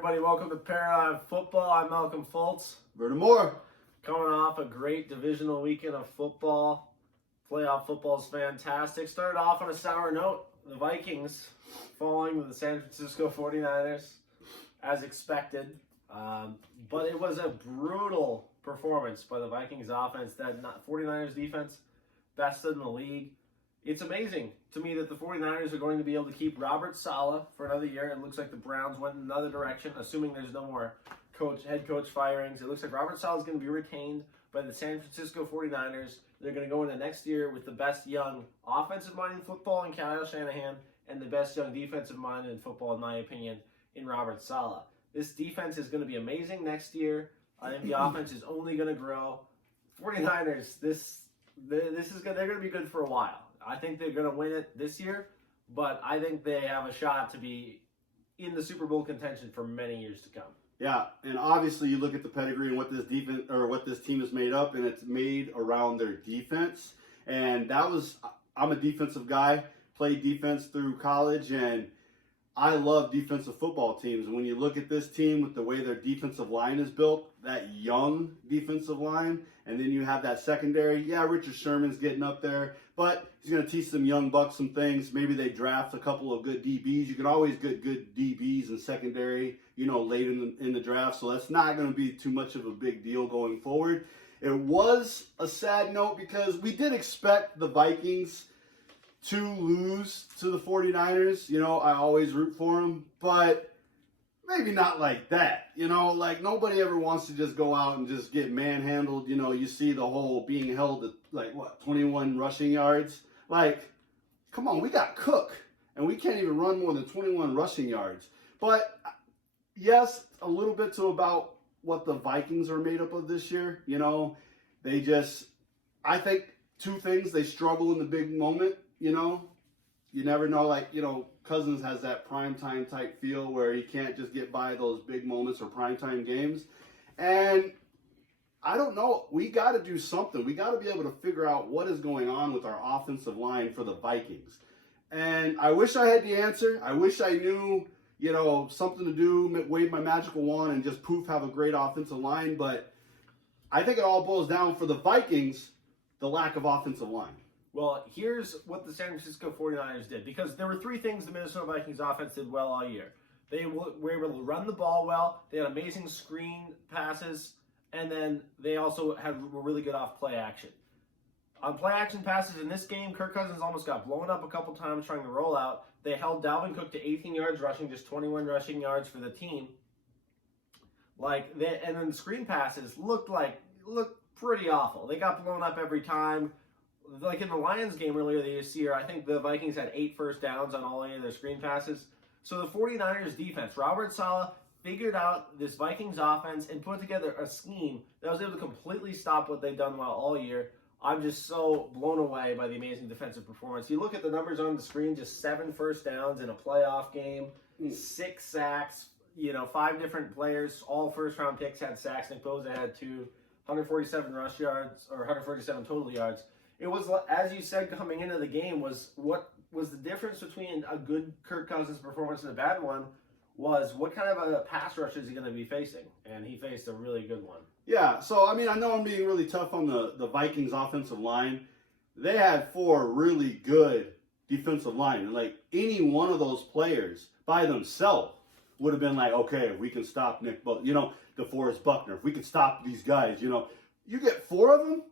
everybody. Welcome to Paradigm Football. I'm Malcolm Fultz. Vernon Moore. Coming off a great divisional weekend of football. Playoff football is fantastic. Started off on a sour note. The Vikings falling to the San Francisco 49ers, as expected. But it was a brutal performance by the Vikings offense. That 49ers defense, best in the league. It's amazing to me that the 49ers are going to be able to keep Robert Saleh for another year. It looks like the Browns went in another direction, assuming there's no more head coach firings. It looks like Robert Saleh is going to be retained by the San Francisco 49ers. They're going to go into next year with the best young offensive mind in football in Kyle Shanahan and the best young defensive mind in football, in my opinion, in Robert Saleh. This defense is going to be amazing next year. I think the offense is only going to grow. 49ers, they're going to be good for a while. I think they're going to win it this year, but I think they have a shot to be in the Super Bowl contention for many years to come. Yeah, and obviously you look at the pedigree and what this defense or what this team is made up, and it's made around their defense. And I'm a defensive guy, played defense through college, and I love defensive football teams. And when you look at this team with the way their defensive line is built, that young defensive line, and then you have that secondary. Yeah, Richard Sherman's getting up there, but he's going to teach some young bucks some things. Maybe they draft a couple of good DBs. You can always get good DBs in secondary, late in the draft. So that's not going to be too much of a big deal going forward. It was a sad note because we did expect the Vikings to lose to the 49ers. I always root for them, but maybe not like that. Like nobody ever wants to just go out and just get manhandled. You see the whole being held at 21 rushing yards. Like, come on, we got Cook, and we can't even run more than 21 rushing yards. But yes, a little bit to about what the Vikings are made up of this year. I think two things, they struggle in the big moment. You never know, Cousins has that primetime type feel where he can't just get by those big moments or primetime games. And I don't know. We got to do something. We got to be able to figure out what is going on with our offensive line for the Vikings. And I wish I had the answer. I wish I knew, something to do, wave my magical wand and just poof, have a great offensive line. But I think it all boils down for the Vikings, the lack of offensive line. Well, here's what the San Francisco 49ers did, because there were three things the Minnesota Vikings offense did well all year. They were able to run the ball well, they had amazing screen passes, and then they also were really good off play action. On play action passes in this game, Kirk Cousins almost got blown up a couple times trying to roll out. They held Dalvin Cook to 18 yards rushing, just 21 rushing yards for the team. And then the screen passes looked pretty awful. They got blown up every time. Like in the Lions game earlier this year, I think the Vikings had 8 first downs on all 8 of their screen passes. So the 49ers defense, Robert Saleh figured out this Vikings offense and put together a scheme that was able to completely stop what they've done well all year. I'm just so blown away by the amazing defensive performance. You look at the numbers on the screen, just 7 first downs in a playoff game, 6 sacks, 5 different players, all first-round picks had sacks. Nick Bosa had 2, 147 rush yards, or 147 total yards. It was, as you said, coming into the game, what was the difference between a good Kirk Cousins performance and a bad one was what kind of a pass rush is he going to be facing? And he faced a really good one. Yeah, so, I know I'm being really tough on the Vikings offensive line. They had 4 really good defensive linemen. Like, any one of those players by themselves would have been like, okay, if we can stop Nick Bosa, DeForest Buckner, if we can stop these guys, you get 4 of them?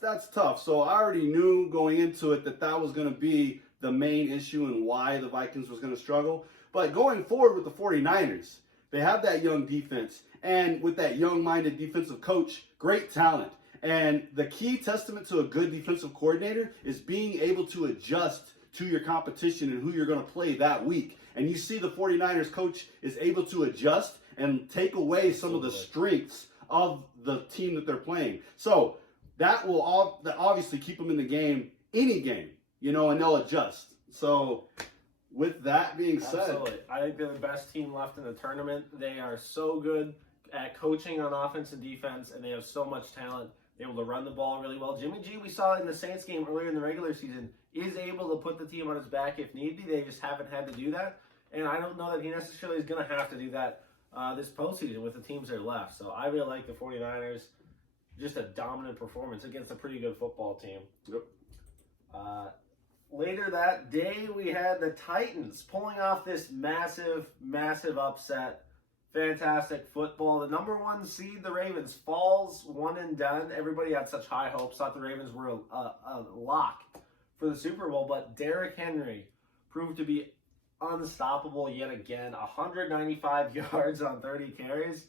That's tough. So I already knew going into it that was going to be the main issue and why the Vikings was going to struggle. But going forward with the 49ers, they have that young defense. And with that young-minded defensive coach, great talent. And the key testament to a good defensive coordinator is being able to adjust to your competition and who you're going to play that week. And you see the 49ers coach is able to adjust and take away some of the strengths of the team that they're playing. So that will obviously keep them in the game, any game, and they'll adjust. So with that being said, absolutely. I think they're the best team left in the tournament. They are so good at coaching on offense and defense, and they have so much talent. They're able to run the ball really well. Jimmy G, we saw in the Saints game earlier in the regular season, is able to put the team on his back if need be. They just haven't had to do that. And I don't know that he necessarily is going to have to do that this postseason with the teams that are left. So I really like the 49ers. Just a dominant performance against a pretty good football team. Yep. Later that day, we had the Titans pulling off this massive, massive upset. Fantastic football. The number 1 seed, the Ravens, falls one and done. Everybody had such high hopes, thought the Ravens were a lock for the Super Bowl, but Derrick Henry proved to be unstoppable yet again. 195 yards on 30 carries.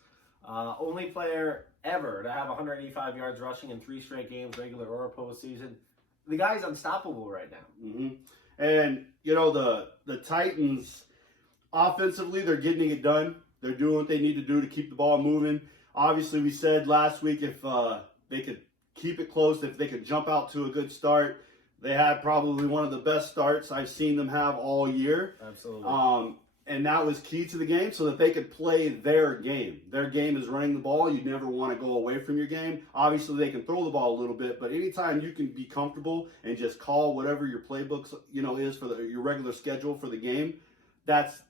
Only player ever to have 185 yards rushing in 3 straight games, regular or postseason. The guy's unstoppable right now. Mm-hmm. And, you know, the Titans, offensively, they're getting it done. They're doing what they need to do to keep the ball moving. Obviously, we said last week if they could keep it close, if they could jump out to a good start, they had probably one of the best starts I've seen them have all year. Absolutely. And that was key to the game so that they could play their game. Their game is running the ball. You never want to go away from your game. Obviously, they can throw the ball a little bit, but anytime you can be comfortable and just call whatever your playbooks, is for your regular schedule for the game, that's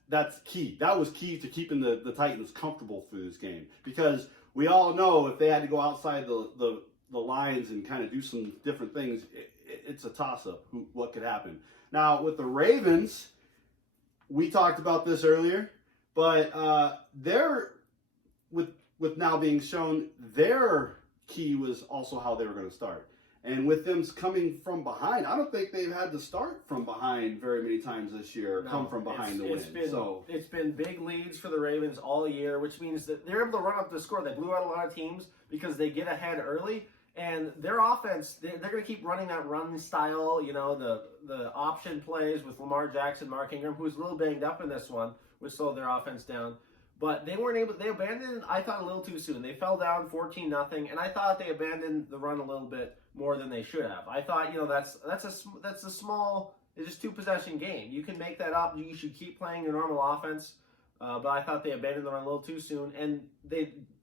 key. That was key to keeping the Titans comfortable through this game, because we all know if they had to go outside the lines and kind of do some different things, it's a toss-up what could happen. Now, with the Ravens, we talked about this earlier, but they're with now being shown, their key was also how they were going to start. And with them coming from behind, I don't think they've had to start from behind very many times this year, come from behind to win. It's been big leads for the Ravens all year, which means that they're able to run up the score. They blew out a lot of teams because they get ahead early. And their offense, they're going to keep running that run style, the option plays with Lamar Jackson, Mark Ingram, who's a little banged up in this one, which slowed their offense down. But they abandoned, I thought, a little too soon. They fell down 14-0, and I thought they abandoned the run a little bit more than they should have. I thought, that's a small, it's just 2-possession game. You can make that up. You should keep playing your normal offense. But I thought they abandoned the run a little too soon. And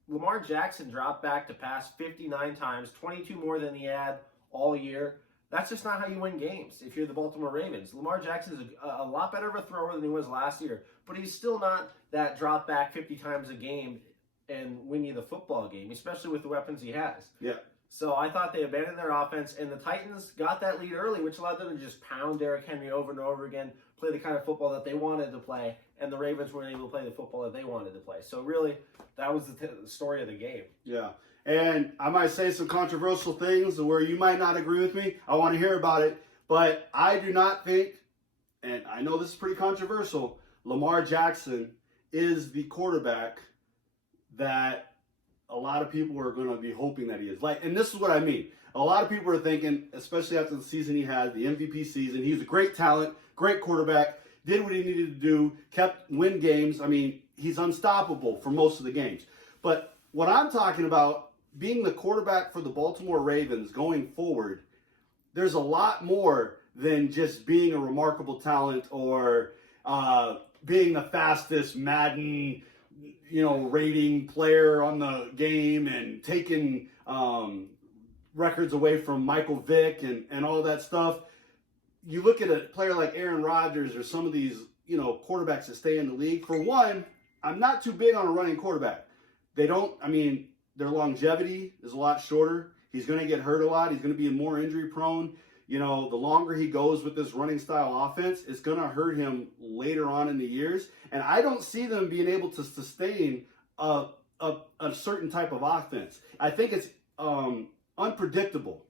Lamar Jackson dropped back to pass 59 times, 22 more than he had all year. That's just not how you win games if you're the Baltimore Ravens. Lamar Jackson is a lot better of a thrower than he was last year, but he's still not that drop back 50 times a game and win you the football game, especially with the weapons he has. Yeah. So I thought they abandoned their offense, and the Titans got that lead early, which allowed them to just pound Derrick Henry over and over again, play the kind of football that they wanted to play, and the Ravens weren't able to play the football that they wanted to play. So really, that was the story of the game. Yeah. And I might say some controversial things where you might not agree with me. I want to hear about it. But I do not think, and I know this is pretty controversial, Lamar Jackson is the quarterback that a lot of people are going to be hoping that he is. And this is what I mean. A lot of people are thinking, especially after the season he had, the MVP season, he was a great talent, great quarterback, did what he needed to do, kept win games. I mean, he's unstoppable for most of the games. But what I'm talking about, being the quarterback for the Baltimore Ravens going forward, there's a lot more than just being a remarkable talent or being the fastest Madden, rating player on the game and taking records away from Michael Vick and all that stuff. You look at a player like Aaron Rodgers or some of these, quarterbacks that stay in the league. For one, I'm not too big on a running quarterback. Their longevity is a lot shorter. He's going to get hurt a lot. He's going to be more injury prone. The longer he goes with this running style offense, it's going to hurt him later on in the years. And I don't see them being able to sustain a certain type of offense. I think it's unpredictable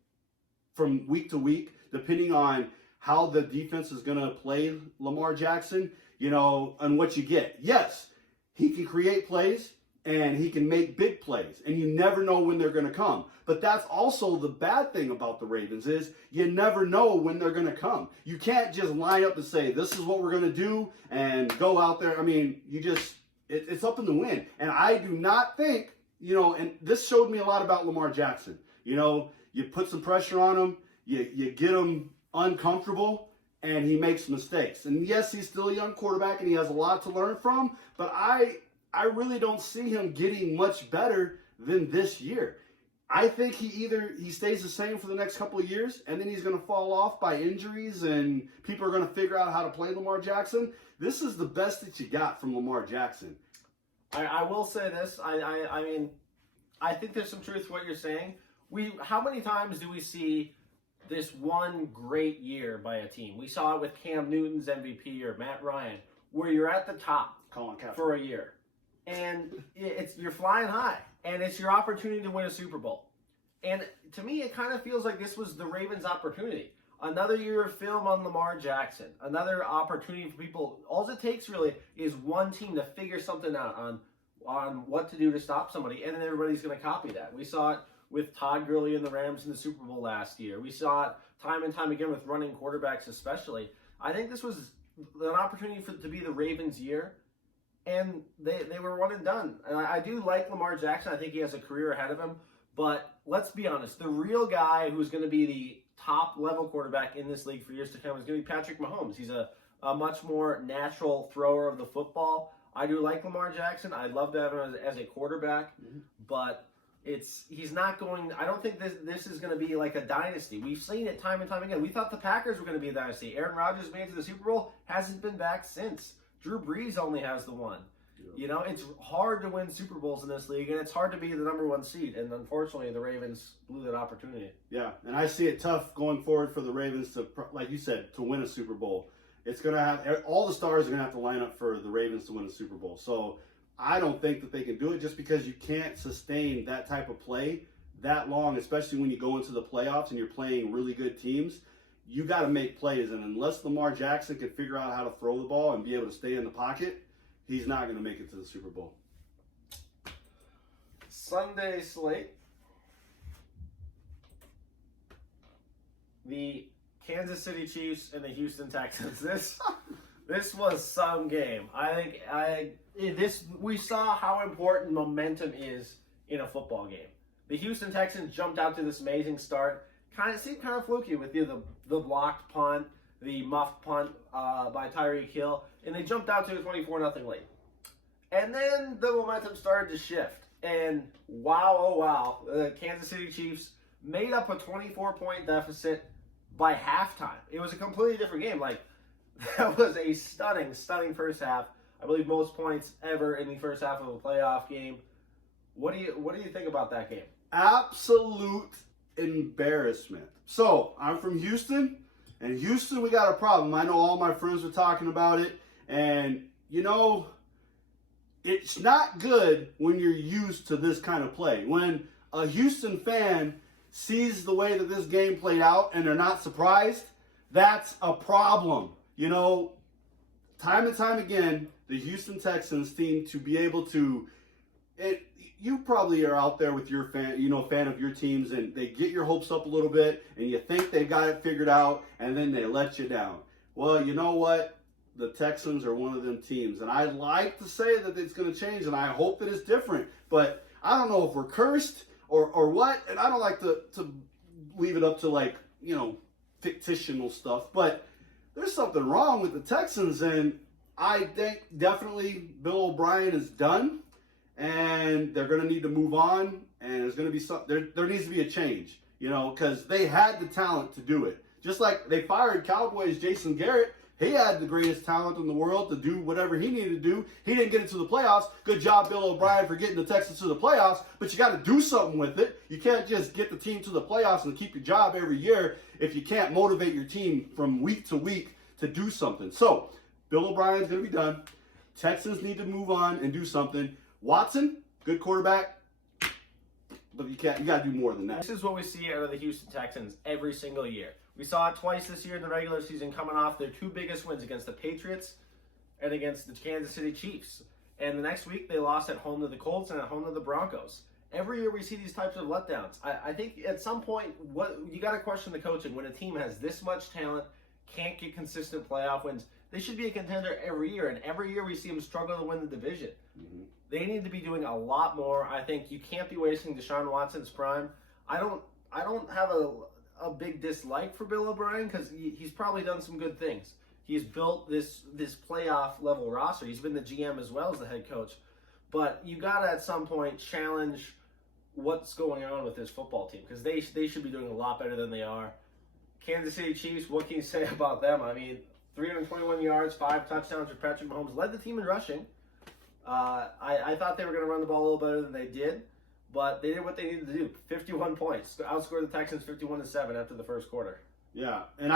from week to week, depending on how the defense is going to play Lamar Jackson, and what you get. Yes, he can create plays and he can make big plays, and you never know when they're going to come. But that's also the bad thing about the Ravens is you never know when they're going to come. You can't just line up and say, this is what we're going to do, and go out there. It's up in the wind. And I do not think, and this showed me a lot about Lamar Jackson. You put some pressure on him, you get him uncomfortable, and he makes mistakes. And yes, he's still a young quarterback, and he has a lot to learn from, but I really don't see him getting much better than this year. I think he stays the same for the next couple of years, and then he's going to fall off by injuries, and people are going to figure out how to play Lamar Jackson. this is the best that you got from Lamar Jackson. I will say this. I mean, I think there's some truth to what you're saying. How many times do we see this one great year by a team? We saw it with Cam Newton's MVP or Matt Ryan, where you're at the top for a year, and you're flying high, and it's your opportunity to win a Super Bowl. And to me, it kind of feels like this was the Ravens' opportunity. Another year of film on Lamar Jackson. Another opportunity for people. All it takes really is one team to figure something out on what to do to stop somebody, and then everybody's going to copy that. We saw it with Todd Gurley and the Rams in the Super Bowl last year. We saw it time and time again with running quarterbacks especially. I think this was an opportunity to be the Ravens' year, and they were one and done. And I do like Lamar Jackson. I think he has a career ahead of him. But let's be honest, the real guy who's going to be the top-level quarterback in this league for years to come is going to be Patrick Mahomes. He's a much more natural thrower of the football. I do like Lamar Jackson. I'd love to have him as a quarterback, but he's not going. I don't think this is going to be like a dynasty. We've seen it time and time again. We thought the Packers were going to be a dynasty. Aaron Rodgers made it to the Super Bowl, hasn't been back since. Drew Brees only has the one. You know, it's hard to win Super Bowls in this league, and it's hard to be the number one seed. And unfortunately, the Ravens blew that opportunity. Yeah, and I see it tough going forward for the Ravens to, like you said, to win a Super Bowl. It's going to have all the stars are going to have to line up for the Ravens to win a Super Bowl. So I don't think that they can do it just because you can't sustain that type of play that long, especially when you go into the playoffs and you're playing really good teams. You got to make plays, and unless Lamar Jackson can figure out how to throw the ball and be able to stay in the pocket, he's not going to make it to the Super Bowl. Sunday slate. The Kansas City Chiefs and the Houston Texans. This was some game. We saw how important momentum is in a football game. The Houston Texans jumped out to this amazing start. Seemed kind of fluky with the blocked punt, the muffed punt by Tyreek Hill, and they jumped out to a 24-0 lead. And then the momentum started to shift. And wow, oh wow, the Kansas City Chiefs made up a 24-point deficit by halftime. It was a completely different game. Like, that was a stunning first half. I believe most points ever in the first half of a playoff game. What do you think about that game? Absolute embarrassment. So, I'm from Houston, and Houston, we got a problem. I know all my friends were talking about it, and, you know, it's not good when you're used to this kind of play. When a Houston fan sees the way that this game played out and they're not surprised, that's a problem. You know, time and time again, the Houston Texans seem to be able to. You probably are out there with your fan of your teams, and they get your hopes up a little bit, and you think they've got it figured out, and then they let you down. Well, you know what? The Texans are one of them teams, and I'd like to say that it's going to change, and I hope that it's different, but I don't know if we're cursed or what, and I don't like to leave it up to, like, you know, fictional stuff, but there's something wrong with the Texans, and I think definitely Bill O'Brien is done, and they're going to need to move on, and there's going to be there needs to be a change, you know, because they had the talent to do it. Just like they fired Cowboys Jason Garrett. He had the greatest talent in the world to do whatever he needed to do. He didn't get into the playoffs. Good job, Bill O'Brien, for getting the Texans to the playoffs. But you got to do something with it. You can't just get the team to the playoffs and keep your job every year if you can't motivate your team from week to week to do something. So, Bill O'Brien's going to be done. Texans need to move on and do something. Watson, good quarterback, but you got to do more than that. This is what we see out of the Houston Texans every single year. We saw it twice this year in the regular season, coming off their two biggest wins against the Patriots and against the Kansas City Chiefs. And the next week, they lost at home to the Colts and at home to the Broncos. Every year we see these types of letdowns. I think at some point, you got to question the coaching. When a team has this much talent, can't get consistent playoff wins, they should be a contender every year. And every year we see them struggle to win the division. Mm-hmm. They need to be doing a lot more. I think you can't be wasting Deshaun Watson's prime. I don't have a big dislike for Bill O'Brien because he's probably done some good things. He's built this playoff level roster. He's been the GM as well as the head coach. But you got to at some point challenge what's going on with this football team because they should be doing a lot better than they are. Kansas City Chiefs, what can you say about them? I mean, 321 yards, 5 touchdowns for Patrick Mahomes. Led the team in rushing. I thought they were going to run the ball a little better than they did, but they did what they needed to do. 51 points. Outscored the Texans 51-7 after the first quarter. Yeah, and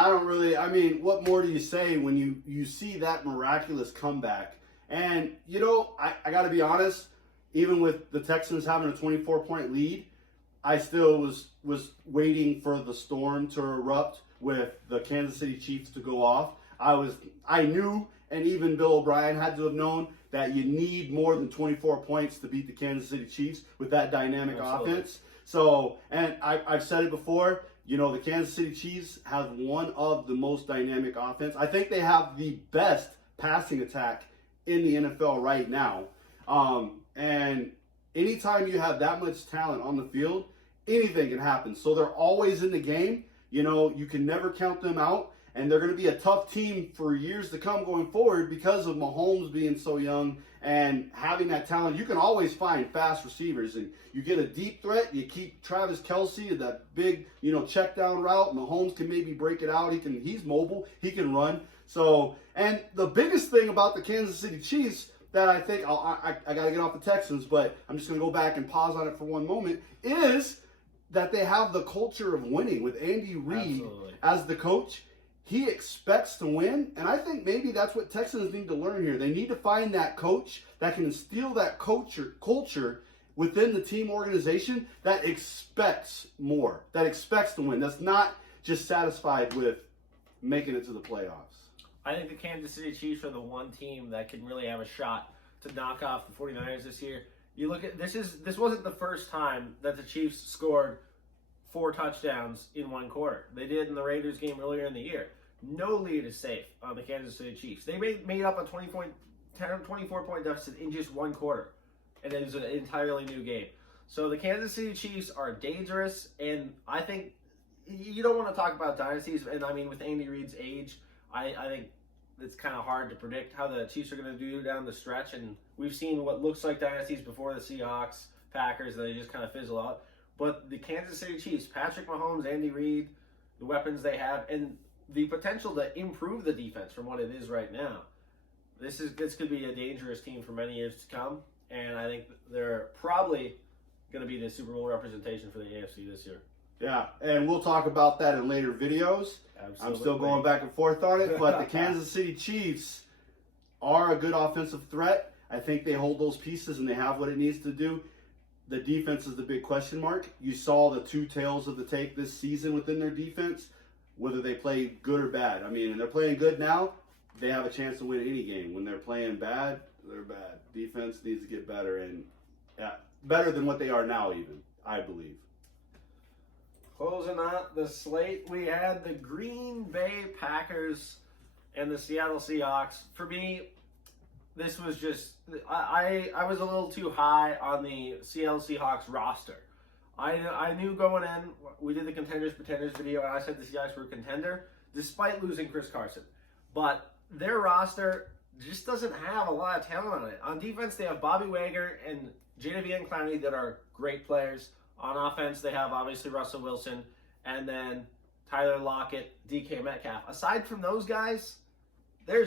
what more do you say when you see that miraculous comeback? And, I got to be honest, even with the Texans having a 24-point lead, I still was waiting for the storm to erupt with the Kansas City Chiefs to go off. I knew, and even Bill O'Brien had to have known, that you need more than 24 points to beat the Kansas City Chiefs with that dynamic offense. So, and I've said it before, the Kansas City Chiefs have one of the most dynamic offense. I think they have the best passing attack in the NFL right now. And anytime you have that much talent on the field, anything can happen. So they're always in the game. You can never count them out. And they're going to be a tough team for years to come going forward because of Mahomes being so young and having that talent. You can always find fast receivers. And you get a deep threat, you keep Travis Kelce, that big, check down route. Mahomes can maybe break it out. He's mobile. He can run. So, and the biggest thing about the Kansas City Chiefs that I think, I got to get off the Texans, but I'm just going to go back and pause on it for one moment, is that they have the culture of winning with Andy Reid as the coach. He expects to win, and I think maybe that's what Texans need to learn here. They need to find that coach that can instill that culture within the team organization that expects more, that expects to win, that's not just satisfied with making it to the playoffs. I think the Kansas City Chiefs are the one team that can really have a shot to knock off the 49ers this year. You look at this wasn't the first time that the Chiefs scored 4 touchdowns in one quarter. They did in the Raiders game earlier in the year. No lead is safe on the Kansas City Chiefs. They made up a 24-point deficit in just one quarter, and it was an entirely new game. So the Kansas City Chiefs are dangerous, and I think you don't want to talk about dynasties. And I mean, with Andy Reid's age, I think it's kind of hard to predict how the Chiefs are going to do down the stretch. And we've seen what looks like dynasties before the Seahawks, Packers, and they just kind of fizzle out. But the Kansas City Chiefs, Patrick Mahomes, Andy Reid, the weapons they have, and the potential to improve the defense from what it is right now. This could be a dangerous team for many years to come, and I think they're probably going to be the Super Bowl representation for the AFC this year. Yeah, and we'll talk about that in later videos. Absolutely. I'm still going back and forth on it, but the Kansas City Chiefs are a good offensive threat. I think they hold those pieces and they have what it needs to do. The defense is the big question mark. You saw the two tails of the tape this season within their defense, whether they play good or bad. I mean, and they're playing good now, they have a chance to win any game. When they're playing bad, they're bad. Defense needs to get better, and better than what they are now even, I believe. Closing out the slate, we had the Green Bay Packers and the Seattle Seahawks. For me, this was just, I was a little too high on the Seattle Seahawks roster. I knew going in, we did the Contenders Pretenders video, and I said the Seahawks were a contender, despite losing Chris Carson. But their roster just doesn't have a lot of talent on it. On defense, they have Bobby Wagner and Divisional Clowney that are great players. On offense, they have obviously Russell Wilson, and then Tyler Lockett, DK Metcalf. Aside from those guys, they're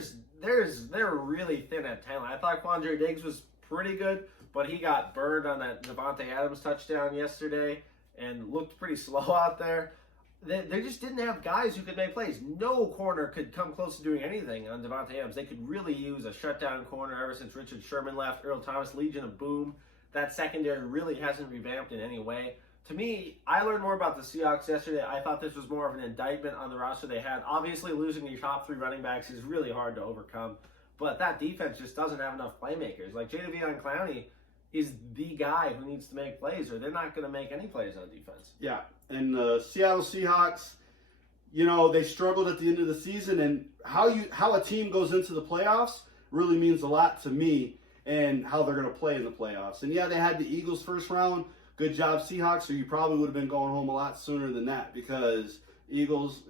really thin at talent. I thought Quandre Diggs was pretty good, but he got burned on that Devontae Adams touchdown yesterday and looked pretty slow out there. They just didn't have guys who could make plays. No corner could come close to doing anything on Devontae Adams. They could really use a shutdown corner ever since Richard Sherman left. Earl Thomas, Legion of Boom. That secondary really hasn't revamped in any way. To me, I learned more about the Seahawks yesterday. I thought this was more of an indictment on the roster they had. Obviously, losing your top 3 running backs is really hard to overcome. But that defense just doesn't have enough playmakers. Like, Divisional Clowney is the guy who needs to make plays, or they're not going to make any plays on defense. Yeah, and the Seattle Seahawks, they struggled at the end of the season, and how a team goes into the playoffs really means a lot to me and how they're going to play in the playoffs. And yeah, they had the Eagles first round. Good job, Seahawks, or you probably would have been going home a lot sooner than that, because Eagles,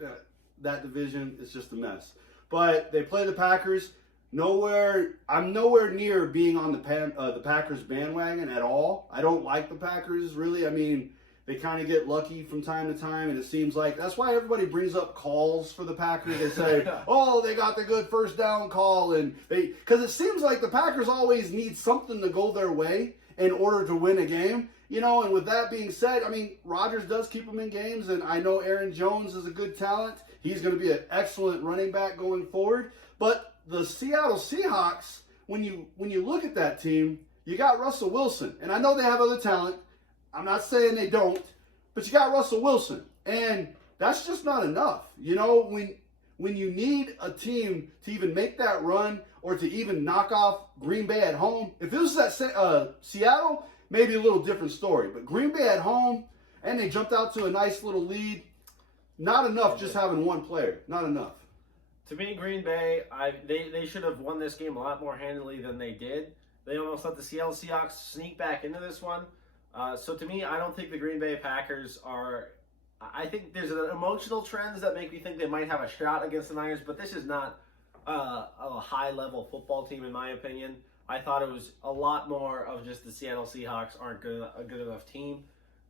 that division is just a mess. But they play the Packers. I'm nowhere near being on the Packers bandwagon at all. I don't like the Packers, really. I mean, They kind of get lucky from time to time, and it seems like that's why everybody brings up calls for the Packers. They say, "Oh, they got the good first down call," and because it seems like the Packers always need something to go their way in order to win a game. And with that being said, I mean, Rodgers does keep them in games, and I know Aaron Jones is a good talent. He's going to be an excellent running back going forward. But the Seattle Seahawks, when you look at that team, you got Russell Wilson, and I know they have other talent. I'm not saying they don't, but you got Russell Wilson, and that's just not enough. When you need a team to even make that run or to even knock off Green Bay at home, if this was at Seattle, maybe a little different story. But Green Bay at home, and they jumped out to a nice little lead. Not enough just having one player. Not enough. To me, Green Bay, they should have won this game a lot more handily than they did. They almost let the Seattle Seahawks sneak back into this one. So to me, I don't think the Green Bay Packers are... I think there's an emotional trends that make me think they might have a shot against the Niners, but this is not a high-level football team, in my opinion. I thought it was a lot more of just the Seattle Seahawks aren't a good enough team.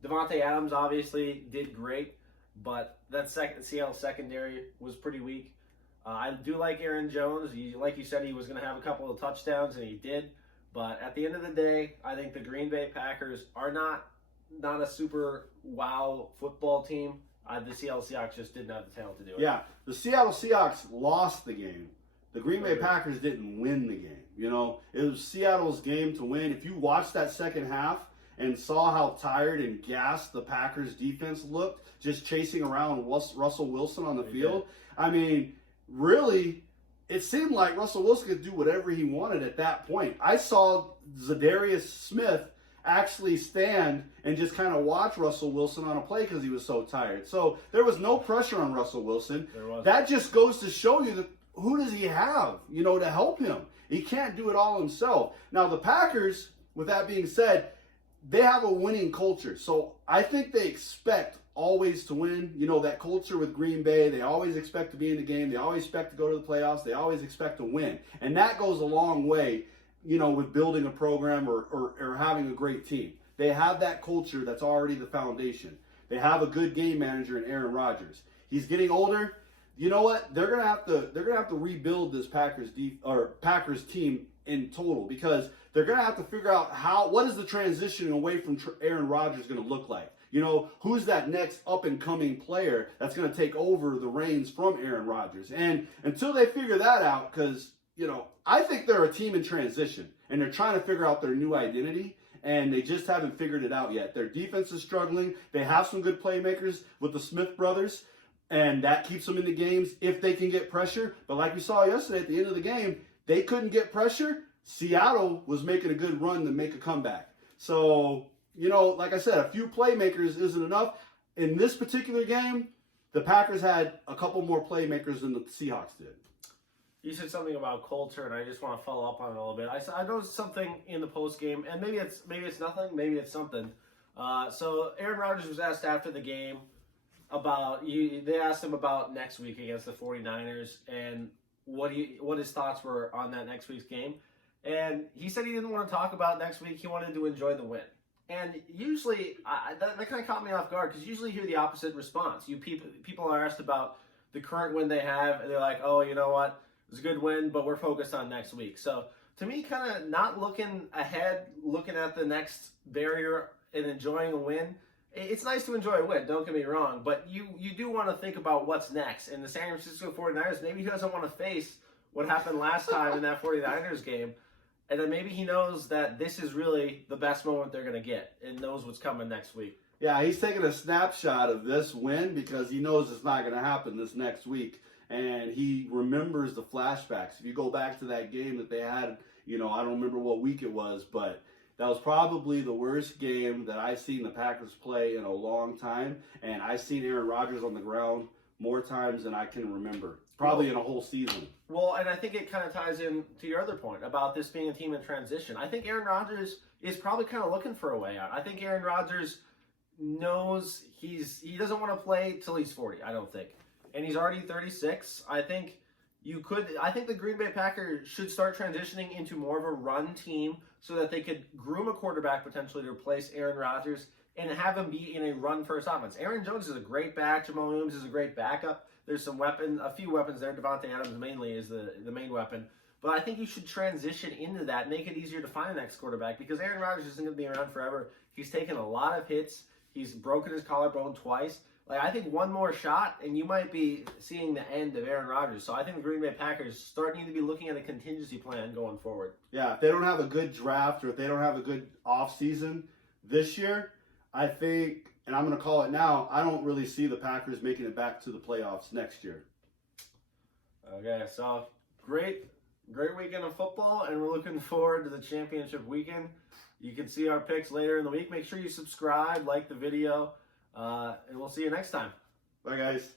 Devontae Adams obviously did great, but that Seattle secondary was pretty weak. I do like Aaron Jones. Like you said, he was going to have a couple of touchdowns, and he did. But at the end of the day, I think the Green Bay Packers are not a super wow football team. The Seattle Seahawks just didn't have the talent to do it. Yeah, the Seattle Seahawks lost the game. The Green Bay Packers didn't win the game. It was Seattle's game to win. If you watched that second half and saw how tired and gassed the Packers defense looked, just chasing around Russell Wilson on the field, I mean, really, it seemed like Russell Wilson could do whatever he wanted at that point. I saw Zadarius Smith actually stand and just kind of watch Russell Wilson on a play because he was so tired. So there was no pressure on Russell Wilson. That just goes to show you that who does he have, to help him? He can't do it all himself. Now, the Packers, with that being said, they have a winning culture. So I think they expect always to win. That culture with Green Bay, they always expect to be in the game. They always expect to go to the playoffs. They always expect to win. And that goes a long way, with building a program or having a great team. They have that culture that's already the foundation. They have a good game manager in Aaron Rodgers. He's getting older. You know what? They're gonna have to rebuild this Packers team in total, because they're gonna have to figure out what is the transition away from Aaron Rodgers going to look like. Who's that next up and coming player that's going to take over the reins from Aaron Rodgers? And until they figure that out, because I think they're a team in transition and they're trying to figure out their new identity. And they just haven't figured it out yet. Their defense is struggling. They have some good playmakers with the Smith brothers, and that keeps them in the games if they can get pressure. But like we saw yesterday at the end of the game, they couldn't get pressure. Seattle was making a good run to make a comeback. So, like I said, a few playmakers isn't enough. In this particular game, the Packers had a couple more playmakers than the Seahawks did. You said something about culture, and I just want to follow up on it a little bit. I noticed something in the post game, and maybe it's nothing, maybe it's something. So Aaron Rodgers was asked after the game about They asked him about next week against the 49ers and what his thoughts were on that next week's game, and he said he didn't want to talk about next week. He wanted to enjoy the win. And usually, that kind of caught me off guard, because usually you hear the opposite response. People are asked about the current win they have, and they're like, "Oh, you know what? It was a good win, but we're focused on next week." So to me, kind of not looking ahead, looking at the next barrier and enjoying a win. It's nice to enjoy a win, don't get me wrong, but you do want to think about what's next. And the San Francisco 49ers, maybe he doesn't want to face what happened last time in that 49ers game. And then maybe he knows that this is really the best moment they're going to get and knows what's coming next week. Yeah, he's taking a snapshot of this win because he knows it's not going to happen this next week. And he remembers the flashbacks. If you go back to that game that they had, I don't remember what week it was, but that was probably the worst game that I've seen the Packers play in a long time. And I've seen Aaron Rodgers on the ground more times than I can remember, probably in a whole season. Well, and I think it kind of ties in to your other point about this being a team in transition. I think Aaron Rodgers is probably kind of looking for a way out. I think Aaron Rodgers knows he doesn't want to play till he's 40, I don't think. And he's already 36. I think, I think the Green Bay Packers should start transitioning into more of a run team so that they could groom a quarterback potentially to replace Aaron Rodgers and have him be in a run-first offense. Aaron Jones is a great back. Jamal Williams is a great backup. There's a few weapons there. Devontae Adams mainly is the main weapon. But I think you should transition into that, make it easier to find the next quarterback because Aaron Rodgers isn't going to be around forever. He's taken a lot of hits. He's broken his collarbone twice. Like, I think one more shot, and you might be seeing the end of Aaron Rodgers. So I think the Green Bay Packers need to be looking at a contingency plan going forward. Yeah, if they don't have a good draft or if they don't have a good offseason this year, I think, and I'm going to call it now, I don't really see the Packers making it back to the playoffs next year. Okay, so great weekend of football, and we're looking forward to the championship weekend. You can see our picks later in the week. Make sure you subscribe, like the video, and we'll see you next time. Bye, guys.